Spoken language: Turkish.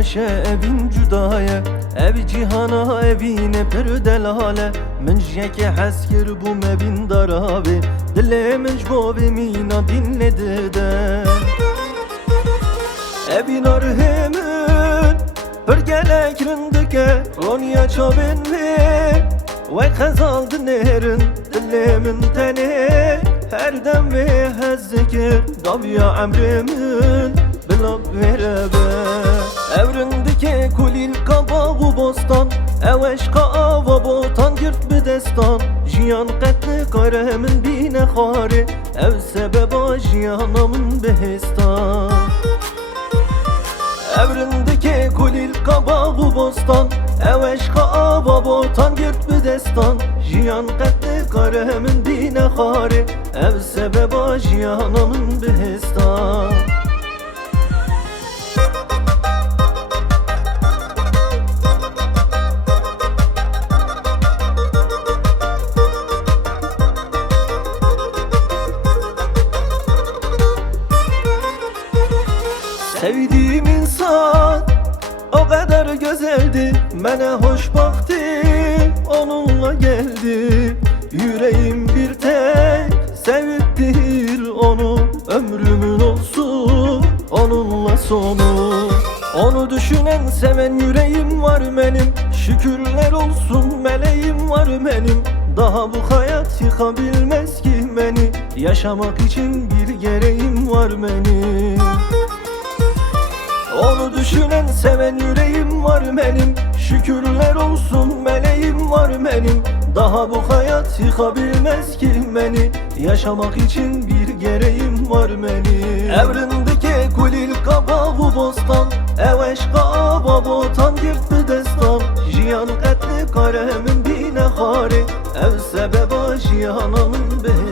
Evin heste خوشه evin جدایه ev cihana evine perdelale Min jeke heskir bu mevin darabe Dile min jbove mina dinledi de Evin arhemin Bir gelek rindike Ronya çabin mi Ve kazaldı nerin Dilimin teni Her dem ve hezzikir Davya emrimin Bilab verebe Evrindeki kulil kabağı bostan Eveşka ava botan girt bir destan. Jiyan qetli karemin bine khari Ev sebeba jiyanamın behistan Evrindeki kulil kabağı bostan Eveşka ava botan girt bir destan. Jiyan qetli karemin bine khari Ev sebeba jiyanamın behistan Sevdiğim insan o kadar güzeldi Mene hoş baktı onunla geldi. Yüreğim bir tek sevittir onu Ömrümün olsun onunla sonu. Onu düşünen seven yüreğim var benim Şükürler olsun meleğim var benim. Daha bu hayat yıkabilmez ki beni Yaşamak için bir gereğim var benim düşünen seven yüreğim var benim. Şükürler olsun meleğim var benim. Daha bu hayat yıkabilmez ki beni. Yaşamak için bir gereğim var benim. Evrindeki kulil kabağı bostan. Eveşka ava botan girdi destan. Jiyan qetli karemin bine hari Ev sebeba jiyanamın bez